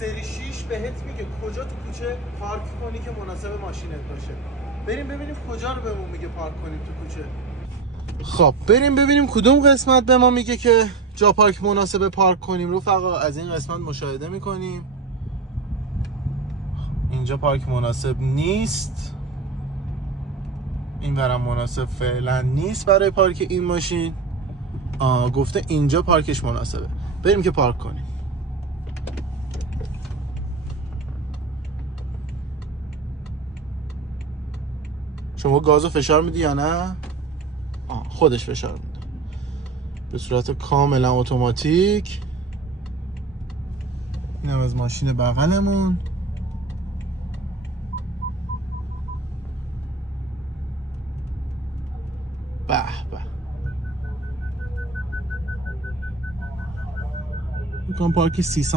سری 6 بهت میگه کجا تو کوچه پارک کنی که مناسب ماشینت باشه. بریم ببینیم کجا رو بهمون میگه پارک کنیم تو کوچه. خب بریم ببینیم کدوم قسمت به ما میگه که جا پارک مناسب پارک کنیم. رفقا از این قسمت مشاهده میکنیم اینجا پارک مناسب نیست، این برام مناسب فعلا نیست برای پارک این ماشین. گفته اینجا پارکش مناسبه، بریم که پارک کنیم. شما گازو فشار میدی یا نه؟ خودش فشار میده به صورت کاملا اتوماتیک. اینم از ماشین بغلمون. به به، میکنم پارک 300